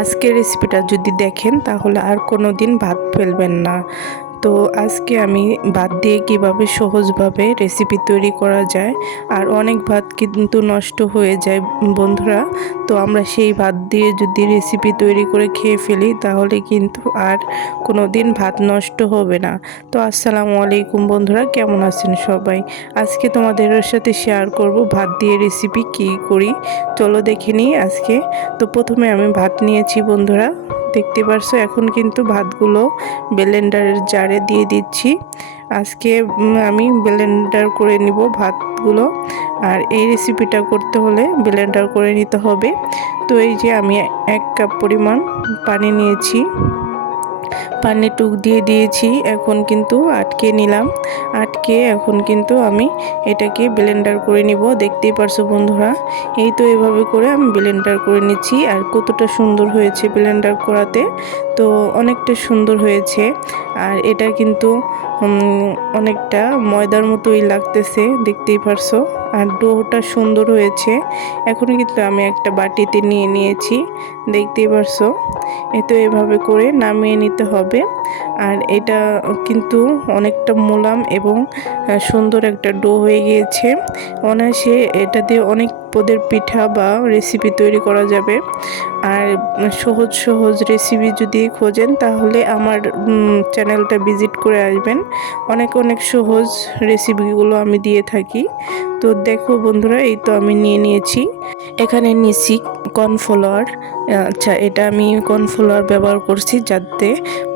আজকের রেসিপিটা যদি দেখেন তাহলে আর কোনো দিন ভাত ফেলবেন না। তো আজকে আমি ভাত দিয়ে কিভাবে সহজভাবে রেসিপি তৈরি করা যায়, আর অনেক ভাত কিন্তু নষ্ট হয়ে যায় বন্ধুরা। তো আমরা সেই ভাত দিয়ে যদি রেসিপি তৈরি করে খেয়ে ফেলি তাহলে কিন্তু আর কোনো দিন ভাত নষ্ট হবে না। তো আসসালামু আলাইকুম বন্ধুরা, কেমন আছেন সবাই? আজকে তোমাদের সাথে শেয়ার করব ভাত দিয়ে রেসিপি কী করি, চলো দেখে নিই আজকে। তো প্রথমে আমি ভাত নিয়েছি বন্ধুরা, দেখতে পারছো। এখন কিন্তু ভাতগুলো ব্লেন্ডারের জারে দিয়ে দিচ্ছি। আজকে আমি ব্লেন্ডার করে নিব ভাতগুলো, আর এই রেসিপিটা করতে হলে ব্লেন্ডার করে নিতে হবে। তো এই যে আমি 1 কাপ পরিমাণ পানি নিয়েছি, পানি টুক দিয়ে দিয়েছি। এখন কিন্তু আটকে নিলাম, আটকে এখন কিন্তু আমি এটাকে ব্লেন্ডার করে নিব। দেখতেই পারছো বন্ধুরা, এই তো এভাবে করে আমি ব্লেন্ডার করে নিচ্ছি। আর কতটা সুন্দর হয়েছে ব্লেন্ডার করাতে, তো অনেকটা সুন্দর হয়েছে। আর এটা কিন্তু অনেকটা ময়দার মতোই লাগতেছে, দেখতেই পারছো। আর ডোটা সুন্দর হয়েছে। এখন কিন্তু আমি একটা বাটিতে নিয়ে নিয়েছি, দেখতেই পারছো। তো এভাবে করে নামিয়ে নিতে হবে। আর এটা কিন্তু অনেকটা মোলাম এবং সুন্দর একটা ডো হয়ে গিয়েছে। অনায়াসে এটা দিয়ে অনেক পদের পিঠা বা রেসিপি তৈরি করা যাবে। আর সহজ সহজ রেসিপি যদি খোঁজেন তাহলে আমার চ্যানেলটা ভিজিট করে আসবেন। অনেক অনেক সহজ রেসিপিগুলো আমি দিয়ে থাকি। তো দেখো বন্ধুরা, এই তো আমি নিয়ে নিয়েছি। এখানে নিয়েছি কর্নফ্লাওয়ার। আচ্ছা, এটা আমি কর্নফ্লাওয়ার ব্যবহার করছি যাতে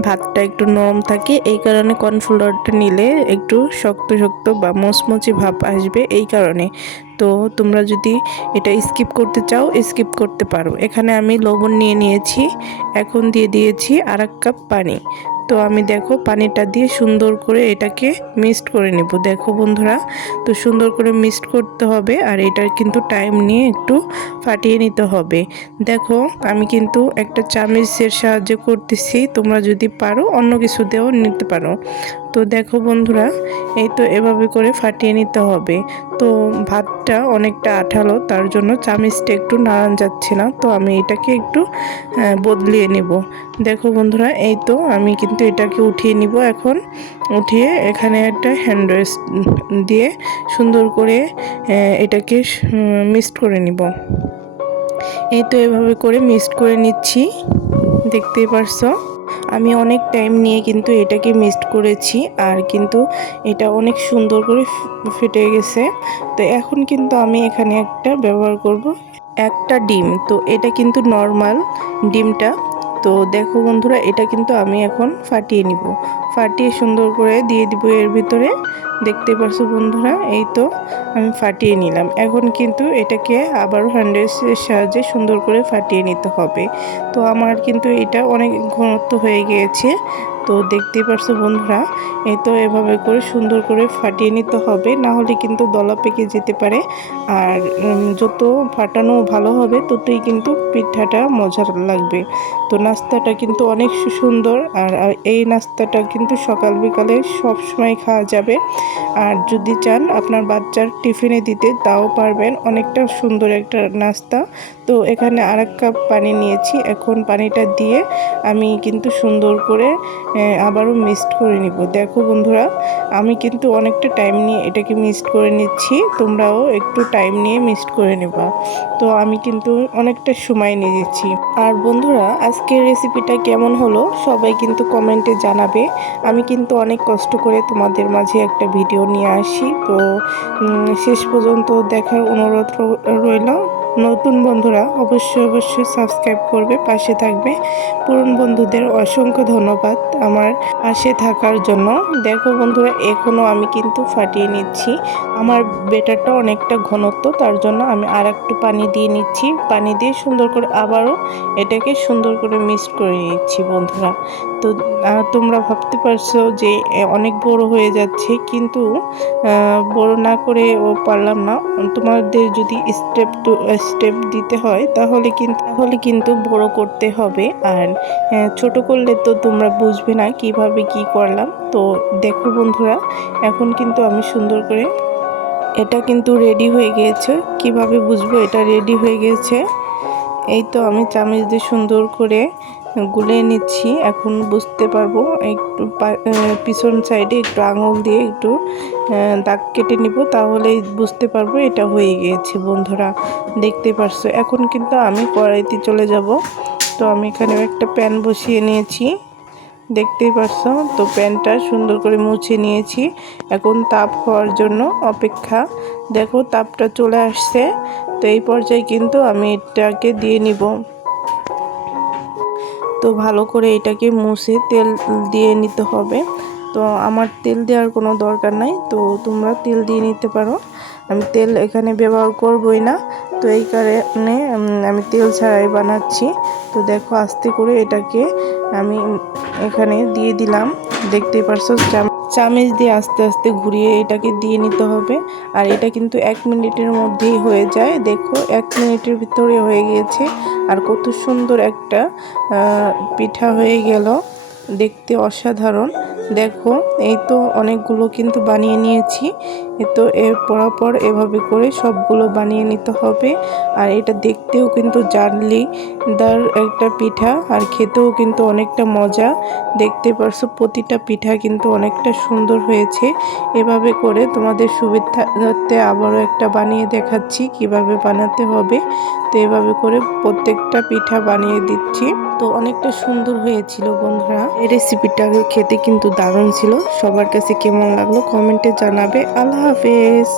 ভাতটা একটু নরম থাকে, এই কারণে কর্নফ্লাওয়ারটা নিলে একটু শক্ত শক্ত বা মচমচে ভাব আসবে, এই কারণে। তো তোমরা যদি এটা স্কিপ করতে চাও স্কিপ করতে পারো। এখানে আমি লবণ নিয়ে নিয়েছি, এখন দিয়ে দিয়েছি 1 কাপ পানি। তো আমি দেখো পানিটা দিয়ে সুন্দর করে এটাকে মিক্সড করে নেব। দেখো বন্ধুরা, তো সুন্দর করে মিক্সড করতে হবে। আর এটার কিন্তু টাইম নিয়ে একটু ফাটিয়ে নিতে হবে। দেখো আমি কিন্তু একটা চামচের সাহায্যে করতেছি, তোমরা যদি পারো অন্য কিছু দিয়েও নিতে পারো। তো দেখো বন্ধুরা, এই তো এভাবে করে ফাটিয়ে নিতে হবে। তো ভাতটা অনেকটা আঠালো, তার জন্য চামচটা একটু নাড়ান যাচ্ছে না। তো আমি এটাকে একটু বদলিয়ে নেব। দেখো বন্ধুরা, এই তো আমি কিন্তু এটাকে উঠিয়ে নিব। এখন উঠিয়ে এখানে একটা হ্যান্ড ওয়াশ দিয়ে সুন্দর করে এটাকে মিক্সড করে নিব। এই তো এভাবে করে মিক্সড করে নিচ্ছি, দেখতেই পারছো। আমি অনেক টাইম নিয়ে কিন্তু এটাকে মিক্সড করেছি, আর কিন্তু এটা অনেক সুন্দর করে ফেটে গেছে। তো এখন কিন্তু আমি এখানে একটা ব্যবহার করব, একটা ডিম। তো এটা কিন্তু নর্মাল ডিমটা। তো দেখো বন্ধুরা, এটা কিন্তু আমি এখন ফাটিয়ে নিব, ফাটিয়ে সুন্দর করে দিয়ে দিব এর ভিতরে। দেখতে পারছো বন্ধুরা, এই তো আমি ফাটিয়ে নিলাম। এখন কিন্তু এটাকে আবারও হ্যান্ডের সাহায্যে সুন্দর করে ফাটিয়ে নিতে হবে। তো আমার কিন্তু এটা অনেক ঘনত্ব হয়ে গিয়েছে। তো দেখতেই পারছো বন্ধুরা, এই তো এভাবে করে সুন্দর করে ফাটিয়ে নিতে হবে, না হলে কিন্তু দলা পেকে যেতে পারে। আর যত ফাটানো ভালো হবে ততই কিন্তু পিঠাটা মজার লাগবে। তো নাস্তাটা কিন্তু অনেক সুন্দর। আর এই নাস্তাটা কিন্তু সকাল বিকালে সব সময় খাওয়া যাবে। আর যদি চান আপনার বাচ্চার টিফিনে দিতে তাও পারবেন, অনেকটা সুন্দর একটা নাস্তা। তো এখানে 1 কাপ পানি নিয়েছি, এখন পানিটা দিয়ে আমি কিন্তু সুন্দর করে আবারও মিক্সড করে নিব। দেখো বন্ধুরা, আমি কিন্তু অনেকটা টাইম নিয়ে এটাকে মিক্সড করে নিচ্ছি, তোমরাও একটু টাইম নিয়ে মিক্সড করে নেবা। তো আমি কিন্তু অনেকটা সময় নিয়েছি। আর বন্ধুরা, আজকের রেসিপিটা কেমন হলো সবাই কিন্তু কমেন্টে জানাবে। আমি কিন্তু অনেক কষ্ট করে তোমাদের মাঝে একটা ভিডিও নিয়ে আসি। তো শেষ পর্যন্ত দেখার অনুরোধ রইল। নতুন বন্ধুরা অবশ্যই অবশ্যই সাবস্ক্রাইব করবে, পাশে থাকবে। পুরনো বন্ধুদের অসংখ্য ধন্যবাদ আমার পাশে থাকার জন্য। দেখো বন্ধুরা, এখনও আমি কিন্তু ফাটিয়ে নিচ্ছি। আমার বেটারটা অনেকটা ঘনত্ব, তার জন্য আমি আর একটু পানি দিয়ে নিচ্ছি। পানি দিয়ে সুন্দর করে আবারও এটাকে সুন্দর করে মিক্স করে নিচ্ছি বন্ধুরা। তো তোমরা ভাবতে পারছো যে অনেক বড় হয়ে যাচ্ছে, কিন্তু বড় না করে পারলাম না। তোমাদের যদি স্টেপ টু স্টেপ দিতে হয় তাহলে কিন্তু বড় করতে হবে। আর ছোট করলে তো তোমরা বুঝবে না কিভাবে কি করলাম। তো দেখো বন্ধুরা, এখন কিন্তু আমি সুন্দর করে এটা কিন্তু রেডি হয়ে গিয়েছে। কিভাবে বুঝবো এটা রেডি হয়ে গেছে? এই তো আমি চামচ দিয়ে সুন্দর করে গুলিয়ে নিচ্ছি। এখন বুঝতে পারবো একটু পিছন সাইডে একটু আঙুল দিয়ে একটু দাগ কেটে নিব, তাহলেই বুঝতে পারবো এটা হয়ে গিয়েছে। বন্ধুরা দেখতে পারছো। এখন কিন্তু আমি কড়াইতে চলে যাব। তো আমি এখানে একটা প্যান বসিয়ে নিয়েছি, দেখতেই পারছো। তো প্যানটা সুন্দর করে মুছে নিয়েছি, এখন তাপ হওয়ার জন্য অপেক্ষা। দেখো তাপটা চলে আসছে। তো এই পর্যায়ে কিন্তু আমি এটাকে দিয়ে নিব। তো ভালো করে এটাকে মুছে তেল দিয়ে নিতে হবে। তো আমার তেল দেওয়ার কোনো দরকার নাই, তো তোমরা তেল দিয়ে নিতে পারো। আমি তেল এখানে ব্যবহার করবই না, তো এই কারণে আমি তেল ছাড়াই বানাচ্ছি। তো দেখো আস্তে করে এটাকে আমি এখানে দিয়ে দিলাম, দেখতেই পারছো। চামচ দিয়ে আস্তে আস্তে ঘুরিয়ে এটাকে দিয়ে নিতে হবে। আর এটা কিন্তু 1 মিনিটের মধ্যেই হয়ে যায়। দেখো 1 মিনিটের ভিতরে হয়ে গিয়েছে। আর কত সুন্দর একটা পিঠা হয়ে গেল, দেখতে অসাধারণ। দেখো এই তো অনেকগুলো কিন্তু বানিয়ে নিয়েছি। তো এর পর এভাবে করে সবগুলো বানিয়ে নিতে হবে। আর এটা দেখতেও কিন্তু জালিদার একটা পিঠা, আর খেতেও কিন্তু অনেকটা মজা। দেখতে পারছো প্রতিটা পিঠা কিন্তু অনেকটা সুন্দর হয়েছে। এভাবে করে তোমাদের সুবিধার্থে আবারও একটা বানিয়ে দেখাচ্ছি কিভাবে বানাতে হবে। তো এভাবে করে প্রত্যেকটা পিঠা বানিয়ে দিচ্ছি। তো অনেকটা সুন্দর হয়েছিল বন্ধুরা। এই রেসিপিটা খেতে কিন্তু দারুণ ছিল। সবার কাছে কেমন লাগলো কমেন্টে জানাবে। আল্লাহ হাফেজ।